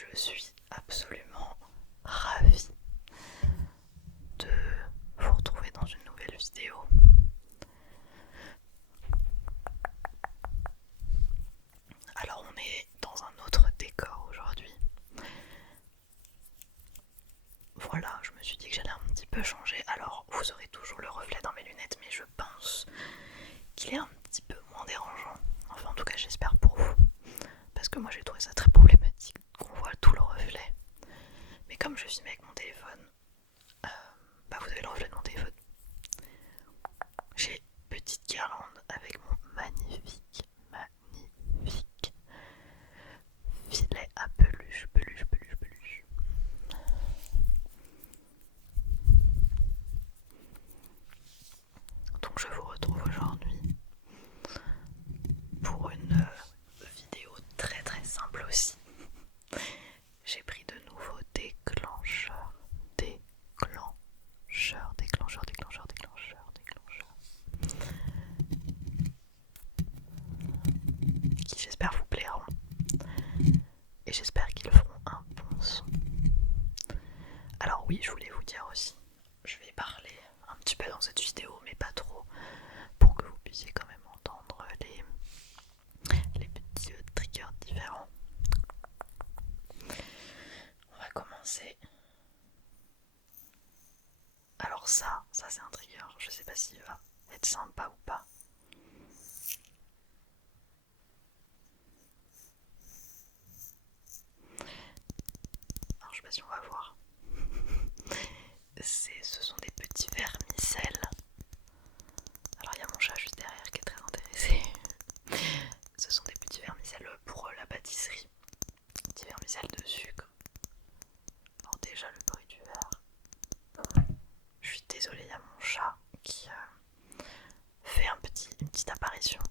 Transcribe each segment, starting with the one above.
Je suis absolument ravie de vous retrouver dans une nouvelle vidéo. Alors on est dans un autre décor aujourd'hui. Voilà, je me suis dit que j'allais un petit peu changer. Alors vous aurez toujours le reflet dans mes lunettes, mais je pense qu'il est un petit peu moins dérangeant. Enfin en tout cas j'espère pour vous. Parce que moi j'ai trouvé ça très problématique qu'on voit tout le reflet. Mais comme je filme avec mon téléphone, vous avez le reflet de mon téléphone. J'ai petite guirlande avec mon magnifique filet à peluche. Donc je vous retrouve aujourd'hui pour une vidéo très simple aussi. J'ai pris de nouveaux déclencheurs qui j'espère vous plairont et j'espère qu'ils feront un bon son. Alors oui, je voulais vous dire aussi, je vais parler un petit peu dans cette vidéo mais pas trop, pour que vous puissiez quand même entendre les petits triggers différents. On va commencer. Alors ça c'est un trigger, je sais pas s'il va être sympa ou pas. Alors je sais pas si on va voir. Ce sont des petits vermicelles. Alors il y a mon chat juste derrière qui est très intéressé. Ce sont des petits vermicelles pour la pâtisserie. Petits vermicelles de sucre. Alors déjà le bruit du verre. Je suis désolée, il y a mon chat qui fait une petite apparition.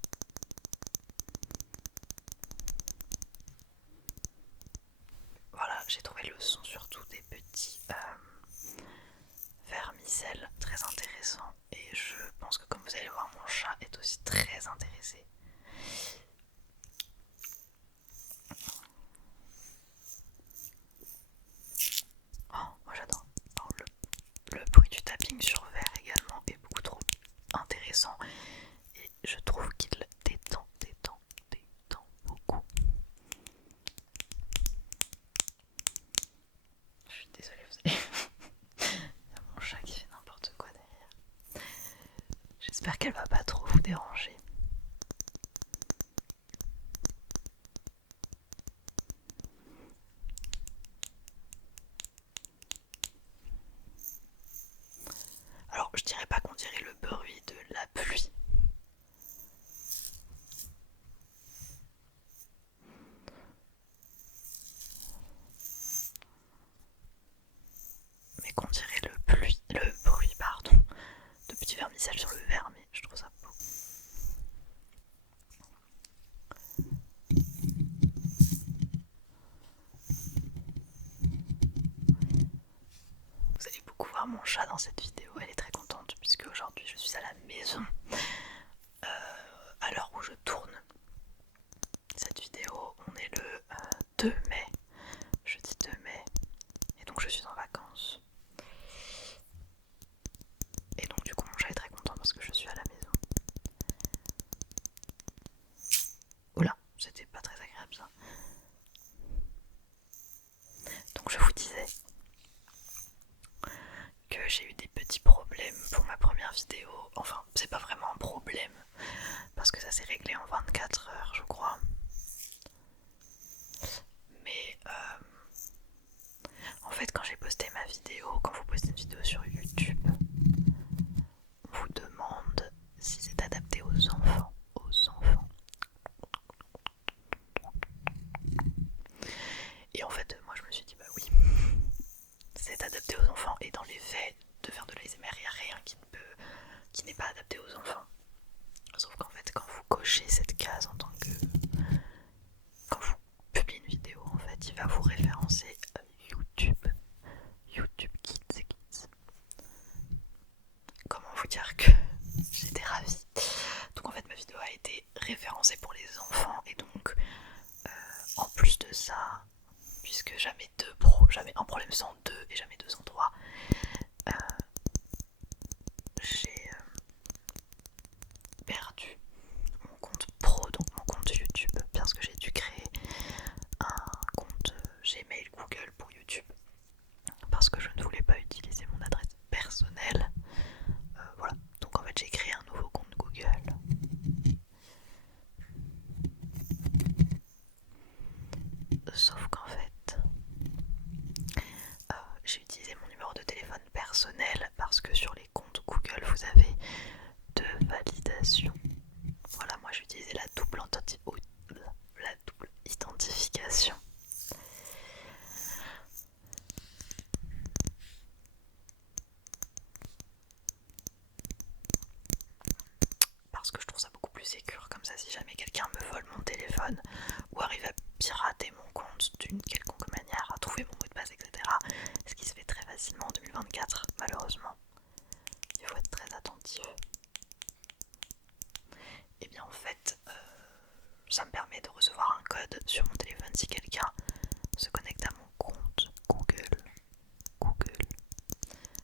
Voilà, j'ai trouvé le son surtout des petits vermicelles très intéressants. Et je pense que comme vous allez voir, mon chat est aussi très intéressé. Oh, moi j'adore. Alors, le bruit du tapping sur verre également est beaucoup trop intéressant. Et je trouve qu'il détend beaucoup. Je suis désolée, vous allez... Il y a mon chat qui fait n'importe quoi derrière. J'espère qu'elle va pas trop vous déranger. Alors je dirais pas qu'on dirait le bruit de la pluie. Mais qu'on dirait le bruit de petits vermicelles sur le verre, mais je trouve ça beau. Vous allez beaucoup voir mon chat dans cette vidéo, elle est très contente puisque aujourd'hui je suis à la maison. À l'heure où je tourne cette vidéo, on est le 2 mai, jeudi 2 mai, et donc je suis en vacances. Et donc du coup mon chat est très content parce que je suis à la maison. Oula, c'était pas très agréable ça. Donc je vous disais que j'ai eu des petits problèmes pour ma première vidéo. Enfin, c'est pas vraiment un problème parce que ça s'est réglé en 24 heures je crois. Mais en fait quand j'ai posté ma vidéo, quand vous postez une vidéo sur YouTube, on vous demande si c'est adapté aux enfants. Et en fait moi je me suis dit bah oui, c'est adapté aux enfants, et dans les faits de faire de l'ASMR il n'y a rien qui n'est pas adapté aux enfants. Sauf qu'en fait quand vous cochez cette case en tant que... Quand vous publiez une vidéo, en fait il va vous référencer YouTube Kids. Comment vous dire que j'étais ravie. Donc en fait ma vidéo a été référencée pour les enfants, et donc en plus de ça, puisque jamais deux pros, jamais un problème sans deux et jamais deux sans trois. J'ai perdu mon compte pro, donc mon compte YouTube, parce que j'ai dû créer un compte Gmail Google pour YouTube parce que je ne voulais pas utiliser mon adresse personnelle. Voilà, donc en fait j'ai créé un nouveau compte Google. Sauf qu'en fait, j'ai utilisé mon numéro de téléphone personnel parce que sur les comptes Google vous avez deux validations. Voilà, moi j'ai utilisé la double identification. Parce que je trouve ça beaucoup plus sécure, comme ça si jamais quelqu'un me vole mon téléphone ou arrive à pirater mon compte d'une quelconque manière, à trouver mon mot de passe, etc. Ce qui se fait très facilement en 2024, malheureusement. Il faut être très attentif. Et bien en fait, ça me permet de recevoir un code sur mon téléphone si quelqu'un se connecte à mon compte Google.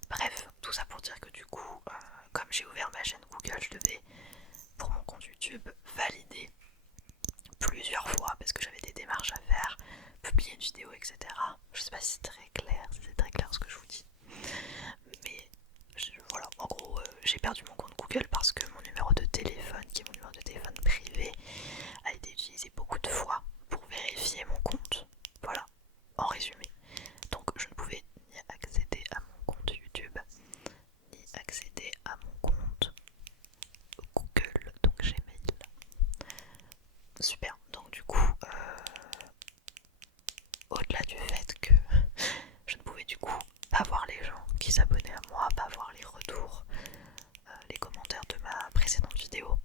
Bref, tout ça pour dire que du coup, comme j'ai ouvert ma chaîne Google, je devais, pour mon compte YouTube, valider plusieurs fois parce que j'avais des démarches à faire, publier une vidéo, etc. Je sais pas si c'est très clair, ce que je vous dis. Mais voilà, en gros, j'ai perdu mon compte Google parce que mon numéro de téléphone, qui est mon numéro de téléphone privé, a été utilisé beaucoup de fois pour vérifier mon compte. Voilà, en résumé. Donc je ne pouvais ni accéder à mon compte YouTube, ni accéder à mon compte Google, donc Gmail. Super, donc du coup, au-delà du fait que je ne pouvais du coup pas voir les gens qui s'abonnaient à moi, pas voir les retours, les commentaires de ma précédente vidéo,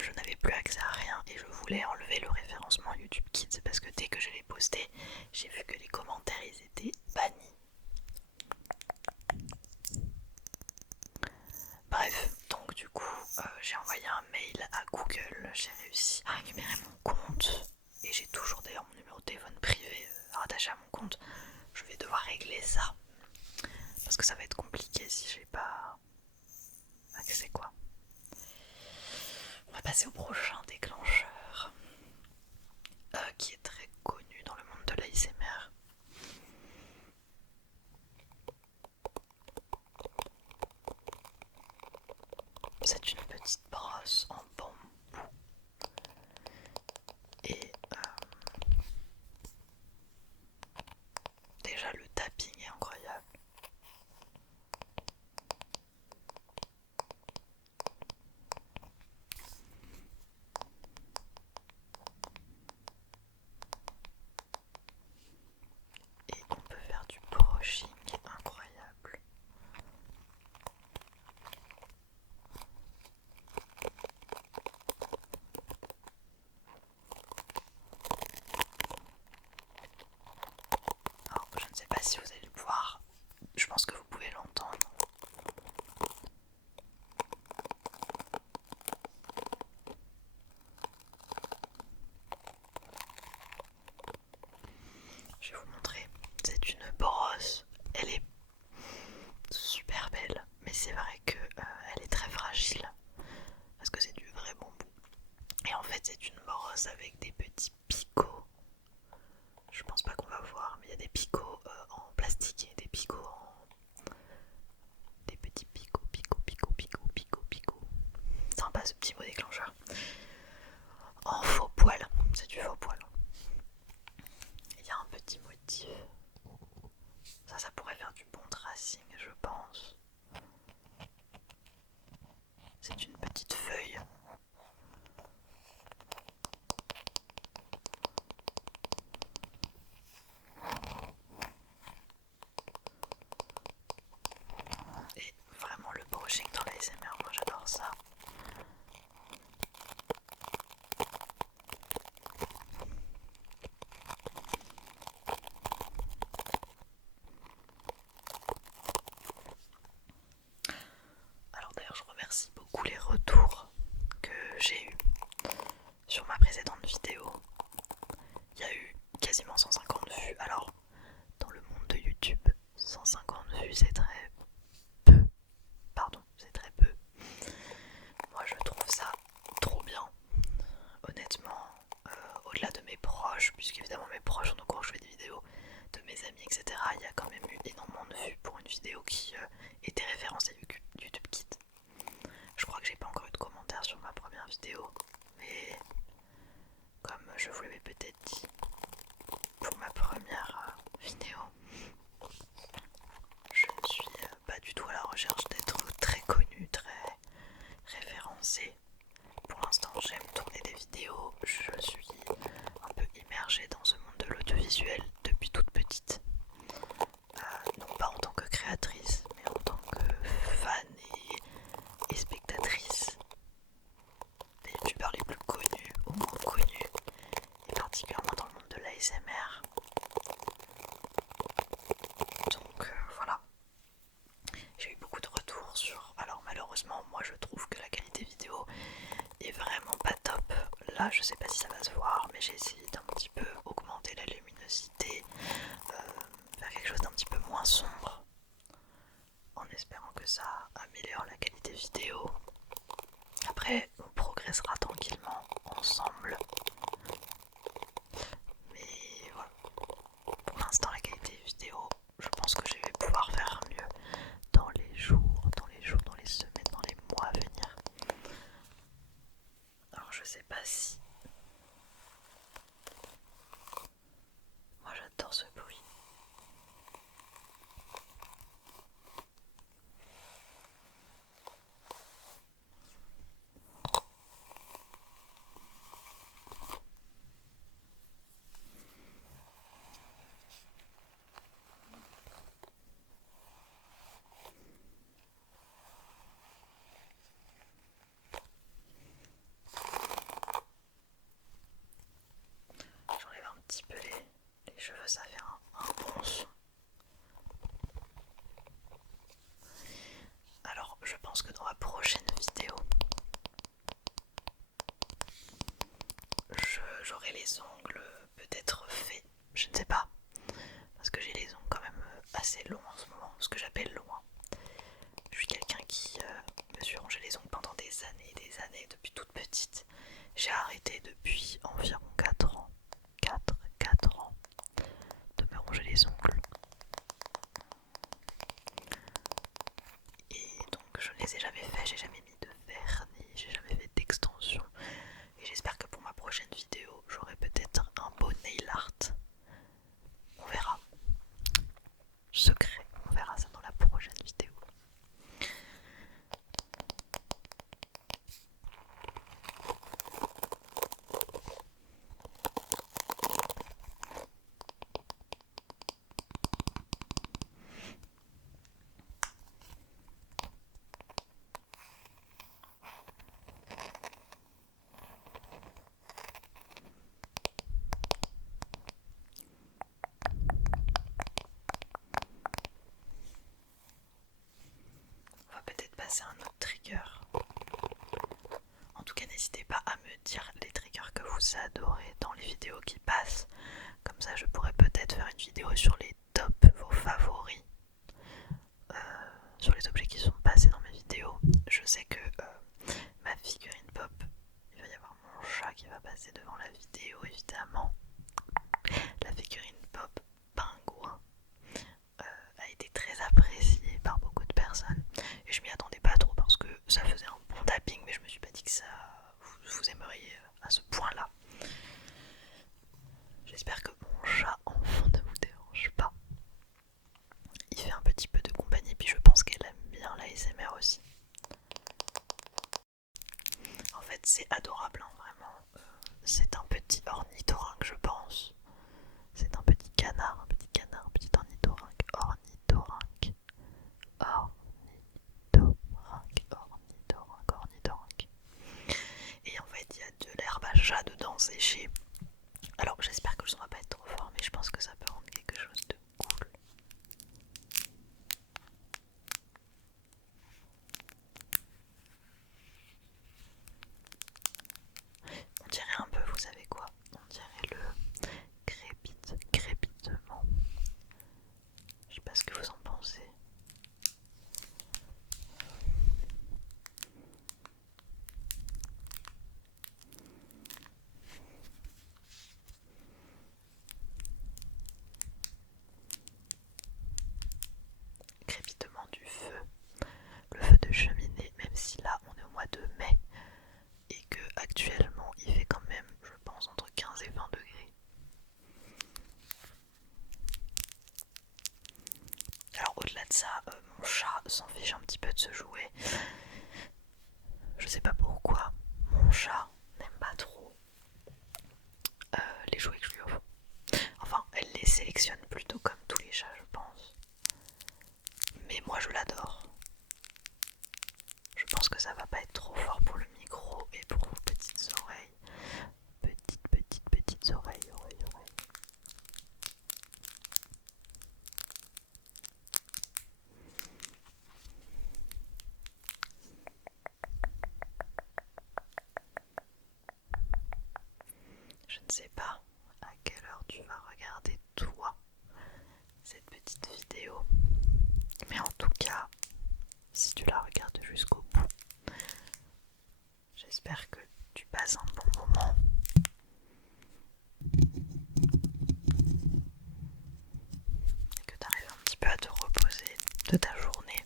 je n'avais plus accès à rien et je voulais enlever le référencement YouTube Kids parce que dès que je l'ai posté, j'ai vu que les commentaires ils étaient bannis. Bref, donc du coup j'ai envoyé un mail à Google, j'ai réussi à récupérer mon compte et j'ai toujours d'ailleurs mon numéro de téléphone privé rattaché à mon compte. Je vais devoir régler ça parce que ça va être compliqué si j'ai pas accès quoi. On va passer au prochain déclencheur qui est très connu dans le monde de l'ASMR. C'est une petite brosse en bambou et déjà le tapping est incroyable. Et on peut faire du brushing incroyable. Alors, je ne sais pas si vous allez le voir, je pense que vous pouvez l'entendre. Je vais vous montrer, c'est une brosse, elle est super belle, mais c'est vrai que elle est très fragile parce que c'est du vrai bambou. Et en fait c'est une brosse avec des petits picots. Je pense pas qu'on va voir, mais il y a des picots en plastique et des picots en... des petits picots. Sympa ce petit mot déclencheur. En faux poil, c'est du faux poil. Il y a un petit motif. Ça pourrait faire du bon tracing, je pense. C'est une petite feuille. Et vraiment le brushing dans les ASMR, moi j'adore ça. quasiment 150 vues. Alors, dans le monde de YouTube, 150 vues c'est très peu. Pardon, c'est très peu. Moi je trouve ça trop bien. Honnêtement, au-delà de mes proches, puisqu'évidemment mes proches sont au courant que je fais des vidéos, de mes amis, etc., il y a quand même eu énormément de vues pour une vidéo qui était référencée YouTube Kids. Je crois que j'ai pas encore eu de commentaires sur ma première vidéo, mais comme je vous l'avais peut-être dit pour ma première vidéo, je ne suis pas du tout à la recherche d'être très connue, très référencée. Pour l'instant, j'aime tourner des vidéos, je suis un peu immergée dans ce monde de l'audiovisuel depuis toute petite. Non pas en tant que créatrice, mais en tant que fan et spectatrice des youtubeurs les plus connus, au moins connus, et particulièrement dans le monde de l'ASMR. Donc voilà, j'ai eu beaucoup de retours sur... Alors malheureusement, moi je trouve que la qualité vidéo est vraiment pas top. Là je sais pas si ça va se voir, mais j'ai essayé d'un petit peu augmenter la luminosité, faire quelque chose d'un petit peu moins sombre, en espérant que ça améliore la qualité vidéo. Après, on progressera tranquillement ensemble. Mais voilà, pour l'instant la qualité vidéo, je pense que je vais pouvoir faire mieux dans les jours, dans les semaines, dans les mois à venir. Alors je sais pas si... Moi j'adore ce bruit. J'enlève un petit peu les cheveux, ça fait un bon son. Alors je pense que dans la prochaine vidéo, j'aurai les ongles peut-être faits, je ne sais pas, parce que j'ai les ongles quand même assez longs en ce moment, ce que j'appelle longs. Je suis quelqu'un qui me suis rongé les ongles pendant des années, depuis toute petite. J'ai arrêté depuis environ 4 ans, 4 ans de me ronger les ongles. Et donc je ne les ai jamais fait, j'ai jamais mis de vernis, j'ai jamais fait d'extension. Et j'espère que pour ma prochaine vidéo, j'aurai peut-être un beau nail art. On verra. Secret, on verra ça dans la prochaine vidéo. On va peut-être passer à un autre trigger. En tout cas, n'hésitez pas à me dire les triggers que vous adorez dans les vidéos qui passent. Comme ça, je pourrais peut-être faire une vidéo sur les tops, vos favoris, sur les objets qui sont passés dans mes vidéos. Je sais que ma figurine pop, il va y avoir mon chat qui va passer devant la vidéo, évidemment. La figurine pop pingouin a été très appréciée par beaucoup de personnes et je m'y attendais pas trop parce que ça faisait un bon tapping, mais je me suis pas dit que ça vous aimeriez à ce point là. J'espère que mon chat en fond ne vous dérange pas. Il fait un petit peu de compagnie, puis je pense qu'elle aime bien l'ASMR aussi. En fait c'est adorable, hein, vraiment. C'est un petit ornithorynque, je pense. C'est un petit canard, un petit ornithorynque, ornithorynque. Et en fait il y a de l'herbe à chat dedans séchée. Alors j'espère que le son va pas être trop fort, mais je pense que ça peut rendre quelque chose de cool. On dirait un peu, vous savez quoi? On dirait le crépit de ça, mon chat s'en fiche un petit peu de ce jouet. Je sais pas pourquoi, mon chat n'aime pas trop les jouets que je lui offre. Enfin, elle les sélectionne plutôt comme tous les chats, je pense. Mais moi je l'adore. Je pense que ça va pas être trop fort pour le micro et pour vos petites oreilles. Petites oreilles, oreilles. Je ne sais pas à quelle heure tu vas regarder toi cette petite vidéo. Mais en tout cas, si tu la regardes jusqu'au bout, j'espère que tu passes un bon moment. Et que tu arrives un petit peu à te reposer de ta journée.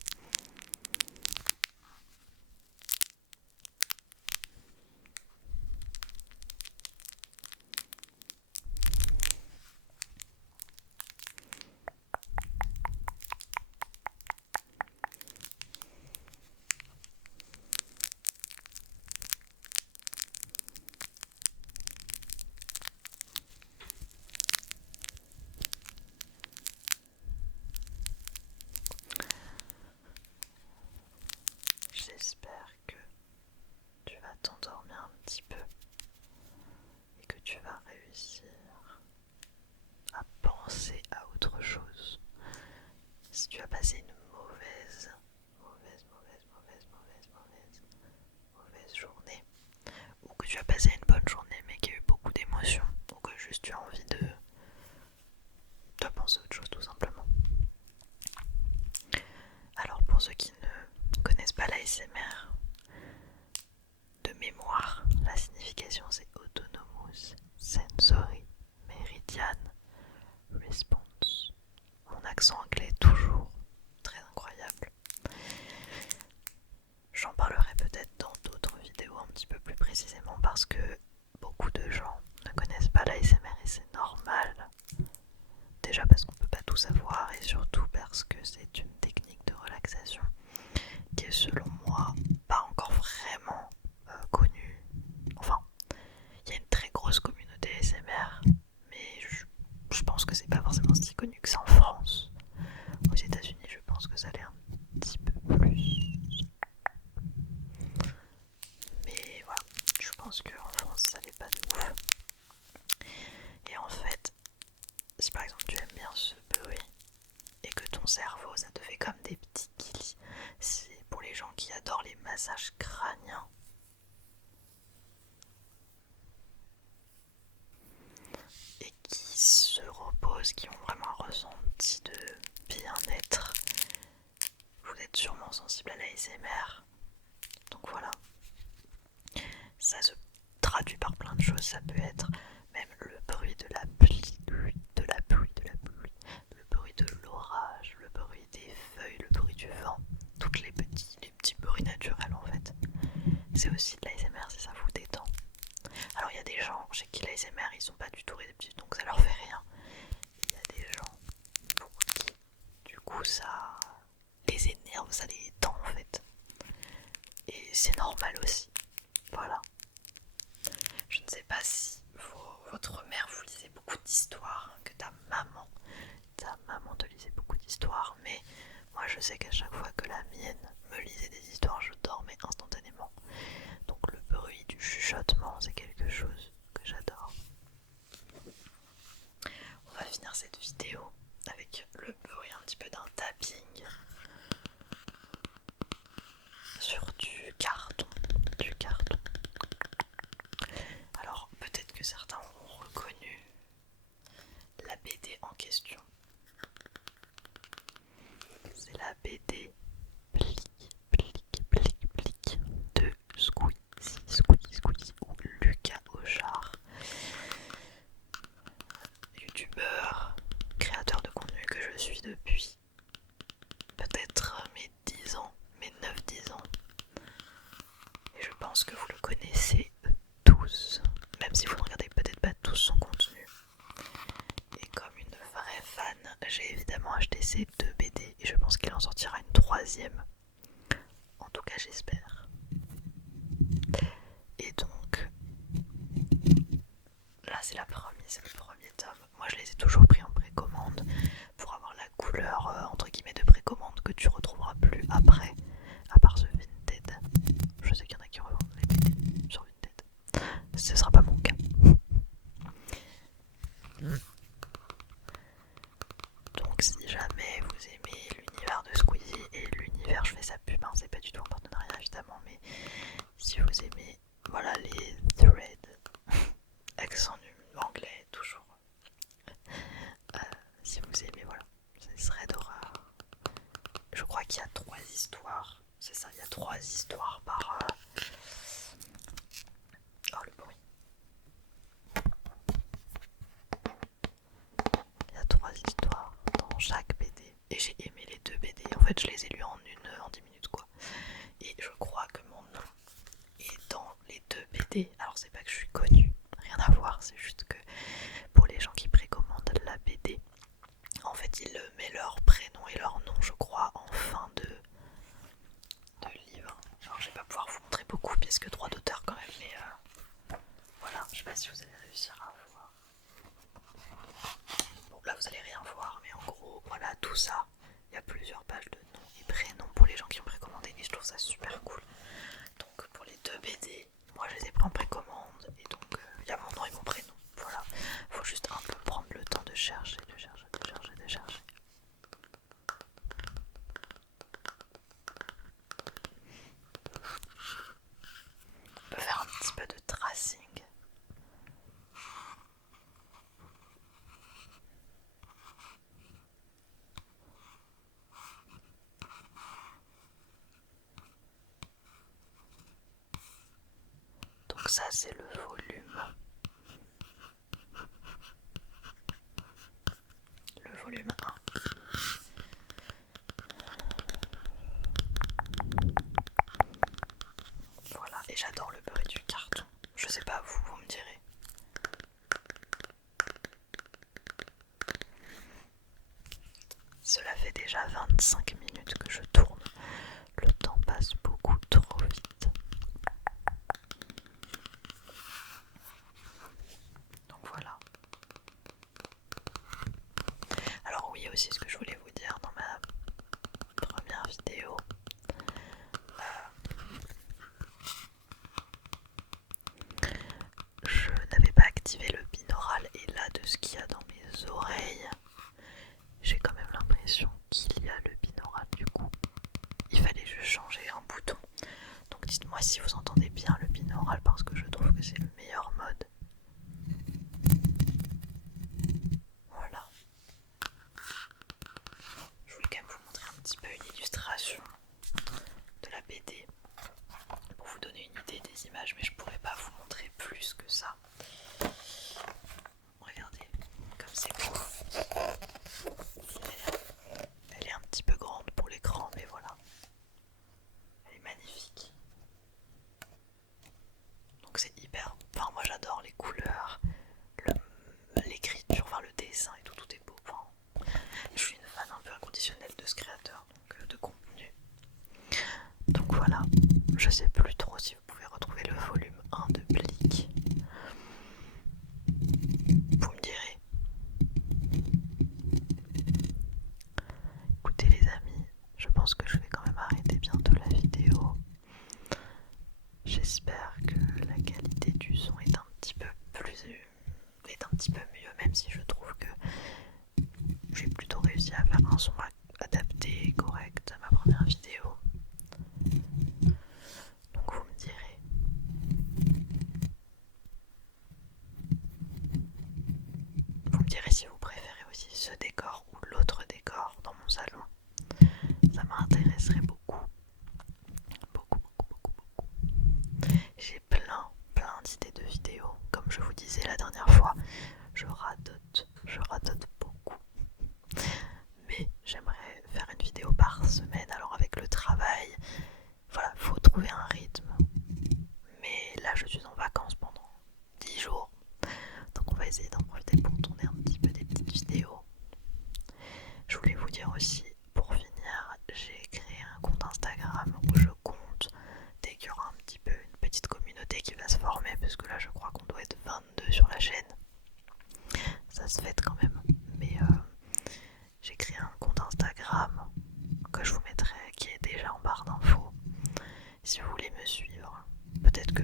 J'espère que tu vas t'endormir un petit peu et que tu vas réussir à penser à autre chose. Si tu as passé une mauvaise journée, ou que tu as passé une bonne journée mais qu'il y a eu beaucoup d'émotions, ou que juste tu as envie de penser à autre chose tout simplement. Alors pour ceux qui ne connaissent pas l'ASMR, de mémoire, la signification c'est Autonomous Sensory Meridian Response. Mon accent anglais est toujours très incroyable. J'en parlerai peut-être dans d'autres vidéos un petit peu plus précisément parce que beaucoup de gens ne connaissent pas l'ASMR et c'est normal. Déjà parce qu'on ne peut pas tout savoir et surtout parce que c'est une technique de relaxation qui est selon moi pas encore vraiment connue. Enfin, il y a une très grosse communauté ASMR, mais je pense que c'est pas forcément si connu que ça en France. Aux États-Unis, je pense que ça l'est un petit peu plus. Mais voilà, je pense qu'en France, ça l'est pas de ouf. Et en fait, si par exemple tu aimes bien ce bruit et que ton cerveau, ça te fait comme des petits kills, c'est pour les gens qui adorent les massages crâniens. Et qui se reposent, qui ont vraiment un ressenti de bien-être. Vous êtes sûrement sensible à l'ASMR. Donc voilà. Ça se traduit par plein de choses. Ça peut être même le bruit de la pluie, le bruit de l'orage, le bruit des feuilles, le bruit du vent. Toutes les petits bruits naturels en fait. C'est aussi de l'ASMR, c'est ça vous détend. Alors il y a des gens chez qui l'ASMR ils sont pas du tout réceptifs donc ça leur fait rien. Il y a des gens pour qui du coup ça les énerve, ça les tend en fait. Et c'est normal aussi. Voilà. Je ne sais pas si votre mère vous lisait beaucoup d'histoires, que ta maman te lisait beaucoup d'histoires, mais moi je sais qu'à chaque fois que la mienne me lisait des histoires, je dormais instantanément. Donc le bruit du chuchotement, c'est quelque chose que j'adore. On va finir cette vidéo avec le bruit un petit peu d'un tapping sur du carton. Alors peut-être que certains auront reconnu la BD en question. C'est la BD Plic de Squeezie ou Lucas Auchard, youtubeur, créateur de contenu que je suis depuis peut-être mes 10 ans, mes 9-10 ans. Et je pense que vous le connaissez tous, même si vous ne regardez peut-être pas tous son contenu. Et comme une vraie fan, j'ai évidemment acheté ces 2 BD BD et je pense qu'il en sortira une troisième. En tout cas j'espère. Et donc là c'est le premier tome. Moi je les ai toujours pris en précommande pour avoir la couleur entre guillemets de précommande que tu retrouveras plus après, à part ce Vinted. Je sais qu'il y en a qui revendent les BD sur Vinted. Ce sera pas mon cas. Donc si jamais vous aimez l'univers de Squeezie et l'univers, je fais sa pub, hein, c'est pas du tout un partenariat évidemment, mais si vous aimez voilà les threads, accent anglais toujours, si vous aimez voilà, ce serait d'horreur. Je crois qu'il y a 3 histoires, c'est ça, il y a 3 histoires par... Oh le bruit. Il y a 3 histoires dans chaque BD et j'ai aimé les 2 BD. En fait je les ai lus en 10 minutes quoi. Et je crois que mon nom est dans les 2 BD. Alors c'est pas que je suis connue, rien à voir, c'est juste que pour les gens qui précommandent la BD, en fait ils mettent leur prénom et leur nom je crois en fin de livre. Alors je vais pas pouvoir vous montrer beaucoup puisque droit d'auteur quand même, mais voilà, je sais pas si vous allez réussir à voir. Bon là vous allez rien voir, mais en gros voilà tout ça, il y a plusieurs pages de noms et prénoms pour les gens qui ont précommandé et je trouve ça super cool. Donc pour les 2 BD, moi je les ai pris en précommande et donc il y a mon nom et mon prénom. Voilà, faut juste un peu prendre le temps de chercher, de chercher. On peut faire un petit peu de tracing. Donc ça c'est le volume. Le volume 1. Voilà, et j'adore le bruit du carton. Je sais pas vous me direz. Cela fait déjà 25 minutes que je tourne. Le temps passe beaucoup trop vite. Donc voilà. Alors oui, aussi ce que je voulais vous dire dans ma première vidéo, je n'avais pas activé le binaural et là de ce qu'il y a dans mes oreilles, j'ai quand même l'impression qu'il y a le binaural du coup. Il fallait juste changer un bouton. Donc dites-moi si vous entendez bien le binaural parce que je trouve que c'est le meilleur mode. Voilà. Je voulais quand même vous montrer un petit peu une illustration de la BD pour vous donner une idée des images, mais je pourrais pas vous montrer plus que ça. Regardez, comme c'est beau. Elle est un petit peu grande pour l'écran, mais voilà. Elle est magnifique. Donc c'est hyper... Enfin moi j'adore les couleurs, l'écriture, enfin le dessin et tout, tout est beau. Enfin, je suis une fan un peu inconditionnelle de ce créateur, donc de contenu. Donc voilà, je sais plus trop si vous pouvez retrouver le volume 1 de Blick. Vous me direz. Écoutez les amis, je pense que je vais quand même arrêter bientôt la vidéo. J'espère que la qualité du son est un petit peu mieux, même si je trouve que j'ai plutôt réussi à faire un son adapté et correct à ma première vidéo. Donc vous me direz. Vous me direz si vous préférez aussi ce décor ou l'autre décor dans mon salon. Ça m'intéresserait beaucoup. Beaucoup. J'ai plein d'idées de vidéos. Comme je vous disais la dernière fois, je radote beaucoup. Mais j'aimerais faire une vidéo par semaine. Alors avec le travail, voilà, faut trouver un rythme. Mais là je suis en vacances pendant 10 jours. Donc on va essayer d'en profiter pour tourner un petit peu des petites vidéos. Je voulais vous dire aussi, pour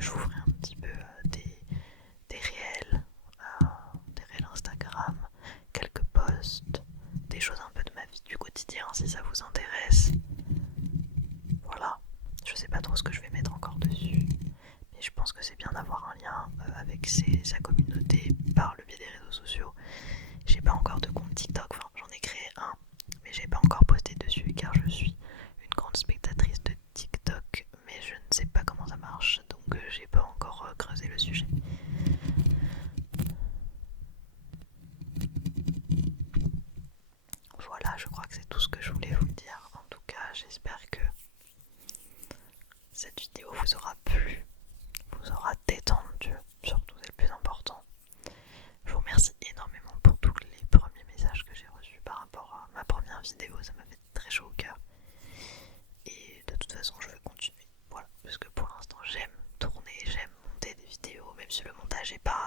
j'ouvre un petit peu des réels, des réels Instagram, quelques posts, des choses un peu de ma vie du quotidien si ça vous intéresse. Voilà, je sais pas trop ce que je vais mettre encore dessus, mais je pense que c'est bien d'avoir un lien avec sa communauté par le biais des réseaux sociaux. J'ai pas encore de compte TikTok, enfin j'en ai créé un, mais j'ai pas encore posté dessus car je suis une grande spectatrice de TikTok, mais je ne sais pas comment ça marche, donc j'ai pas encore creusé le sujet. Voilà, je crois que c'est tout ce que je voulais vous dire. En tout cas, j'espère que cette vidéo vous aura plu, vous aura détendu, surtout c'est le plus important. Je vous remercie énormément pour tous les premiers messages que j'ai reçus par rapport à ma première vidéo, ça m'a fait très chaud au cœur. Et de toute façon, je veux continuer. Voilà, parce que pour l'instant, j'aime tourner, j'aime monter des vidéos, même si le montage est pas